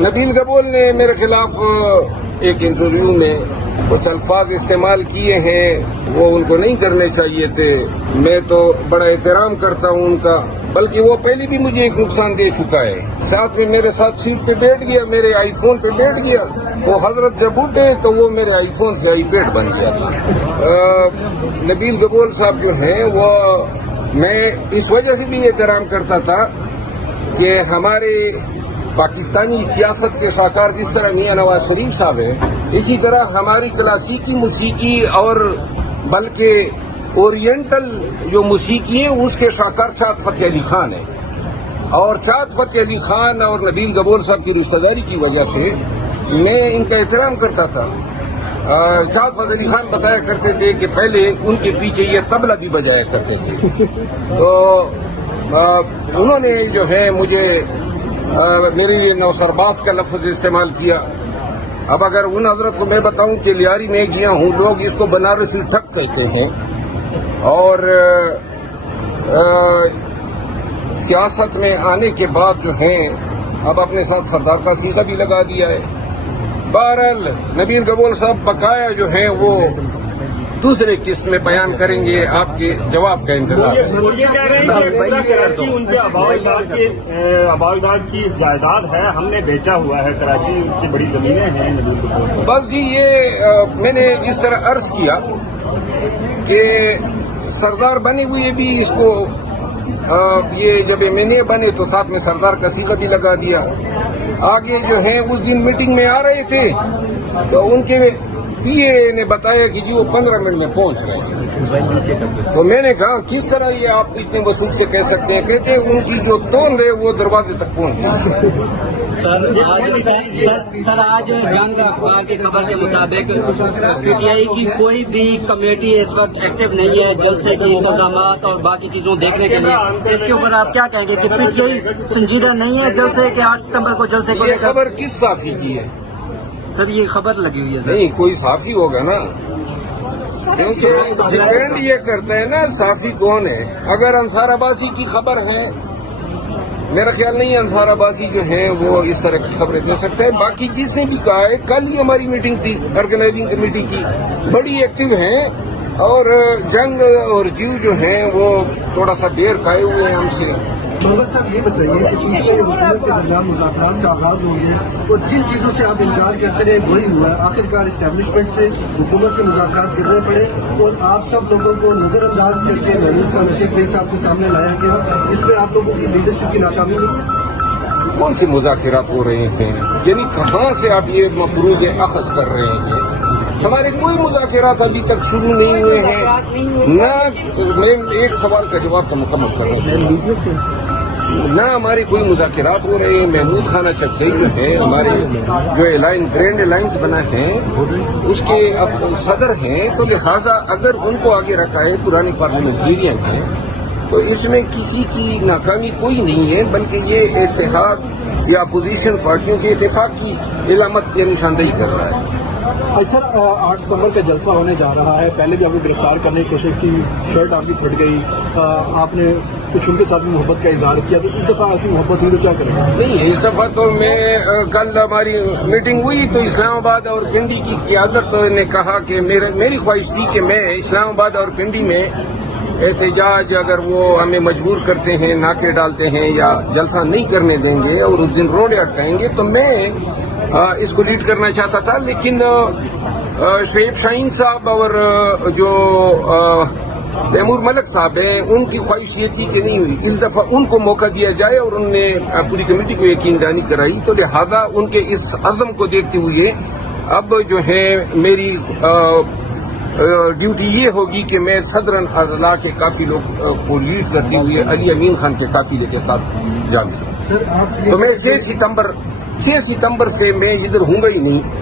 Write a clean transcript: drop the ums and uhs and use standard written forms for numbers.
نبیل گبول نے میرے خلاف ایک انٹرویو میں کچھ الفاظ استعمال کیے ہیں، وہ ان کو نہیں کرنے چاہیے تھے۔ میں تو بڑا احترام کرتا ہوں ان کا، بلکہ وہ پہلے بھی مجھے ایک نقصان دے چکا ہے۔ ساتھ میں میرے ساتھ سیٹ پہ بیٹھ گیا، میرے آئی فون پہ بیٹھ گیا، وہ حضرت جب اٹھے تو وہ میرے آئی فون سے آئی پیڈ بن گیا تھا۔ نبیل گبول صاحب جو ہیں وہ میں اس وجہ سے بھی احترام کرتا تھا کہ ہمارے پاکستانی سیاست کے شاہکار جس طرح میاں نواز شریف صاحب ہیں، اسی طرح ہماری کلاسیکی موسیقی اور بلکہ اورینٹل جو موسیقی ہے اس کے شاہکار چاند فتح علی خان ہے، اور چاند فتح علی خان اور نبیل گبول صاحب کی رشتہ داری کی وجہ سے میں ان کا احترام کرتا تھا۔ چاند فتح علی خان بتایا کرتے تھے کہ پہلے ان کے پیچھے یہ طبلہ بھی بجایا کرتے تھے، تو انہوں نے جو ہے مجھے میرے لیے نوسرباز کا لفظ استعمال کیا۔ اب اگر ان حضرت کو میں بتاؤں کہ لیاری میں گیا ہوں، لوگ اس کو بنارسی ٹھگ کہتے ہیں، اور سیاست میں آنے کے بعد جو ہیں اب اپنے ساتھ سردار کا سیغہ بھی لگا دیا ہے۔ بہرحال نبیل گبول صاحب بقایا جو ہیں وہ دوسرے قسط میں بیان کریں گے، آپ کے جواب کا انتظار۔ یہ کہہ رہے ہیں کہ پورا کراچی ان کے آباء اجداد کی جائیداد ہے، ہم نے بیچا ہوا ہے، کراچی کی بڑی زمینیں ہیں نبیل گبول سے۔ بس جی یہ میں نے جس طرح عرض کیا کہ سردار بنے ہوئے بھی اس کو یہ جب ایم این اے بنے تو ساتھ میں سردار کا سیغہ بھی لگا دیا۔ آگے جو ہیں اس دن میٹنگ میں آ رہے تھے تو ان کے پی اے نے بتایا کہ جی وہ 15 منٹ میں پہنچ رہے ہیں، تو میں نے کہا کس طرح یہ آپ اتنے وصول سے کہہ سکتے ہیں؟ کہتے ہیں ان کی جو ٹون ہے وہ دروازے تک پہنچ گئی۔ سر آج جنگ اخبار کی خبر کے مطابق پی ٹی آئی کی کوئی بھی کمیٹی اس وقت ایکٹیو نہیں ہے جلسے کے انتظامات اور باقی چیزوں دیکھنے کے لیے، اس کے اوپر آپ کیا کہیں گے کہ پی ٹی آئی سنجیدہ نہیں ہے جلسے کے 8 ستمبر کو جلسے کو؟ یہ خبر کس صحافی کی ہے؟ سر یہ خبر لگی ہوئی ہے سر۔ نہیں، کوئی صحافی ہوگا نا، کیونکہ ڈیپینڈ یہ کرتا ہے نا صحافی کون ہے۔ اگر انصار عباسی کی خبر ہے، میرا خیال نہیں انصار عباسی جو ہیں وہ اس طرح کی خبریں دے سکتے ہیں۔ باقی جس نے بھی کہا ہے، کل ہی ہماری میٹنگ تھی آرگنائزنگ کمیٹی کی، بڑی ایکٹیو ہیں، اور جنگ اور جیو جو ہیں وہ تھوڑا سا دیر کھائے ہوئے ہیں ہم سے۔ محمد صاحب یہ بتائیے کہ چونکہ حکومت کے درمیان مذاکرات کا آغاز ہو گیا اور جن چیزوں سے آپ انکار کرتے رہے وہی ہوا ہے، آخرکار اسٹیبلشمنٹ سے حکومت سے مذاکرات کرنے پڑے اور آپ سب لوگوں کو نظر انداز کر کے محمود خان اچک صاحب کے سامنے لایا گیا۔ اس میں آپ لوگوں کی لیڈرشپ کی ناکامی نہیں؟ کون سے مذاکرات ہو رہے ہیں؟ یعنی کہاں سے آپ یہ مفروض اخذ کر رہے ہیں؟ ہمارے کوئی مذاکرات ابھی تک شروع نہیں ہوئے ہیں نہ۔ میں ایک سوال کا جواب تو مکمل کر رہا ہوں، نہ ہمارے کوئی مذاکرات ہو رہے ہیں۔ محمود خان اچک جو ہے ہمارے جو گرینڈ الائنس بنا ہے اس کے اب صدر ہیں، تو لہذا اگر ان کو آگے رکھا ہے پرانی پارلیمنٹیرین ہیں تو اس میں کسی کی ناکامی کوئی نہیں ہے، بلکہ یہ اتحاد یا اپوزیشن پارٹیوں کے اتفاق کی علامت یا نشاندہی کر رہا ہے۔ سر 8 ستمبر کا جلسہ ہونے جا رہا ہے، پہلے بھی آپ کو گرفتار کرنے کی کوشش کی، شرٹ آپ کی پھٹ گئی، آپ نے کچھ ان کے ساتھ بھی محبت کا اظہار کیا، تو اس دفعہ ایسی محبت ہوئی تو کیا کریں گے؟ نہیں، اس دفعہ تو میں کل ہماری میٹنگ ہوئی تو اسلام آباد اور پنڈی کی قیادت نے کہا کہ میری خواہش تھی کہ میں اسلام آباد اور پنڈی میں احتجاج اگر وہ ہمیں مجبور کرتے ہیں، ناکے ڈالتے ہیں یا جلسہ نہیں کرنے دیں گے اور اس دن روڈ اٹکائیں گے تو میں اس کو لیڈ کرنا چاہتا تھا، لیکن شعیب شاہین صاحب اور جو تیمور ملک صاحب ہیں ان کی خواہش یہ تھی کہ نہیں اس دفعہ ان کو موقع دیا جائے، اور انہوں نے پوری کمیٹی کو یقین دہانی کرائی، تو لہذا ان کے اس عزم کو دیکھتے ہوئے اب جو ہے میری ڈیوٹی یہ ہوگی کہ میں صدر اضلاع کے کافی لوگ کو لیڈ کرتے ہوئے علی امین خان کے قافلے کے ساتھ جاؤں، تو میں 6 ستمبر سے میں ادھر ہوں گا ہی نہیں۔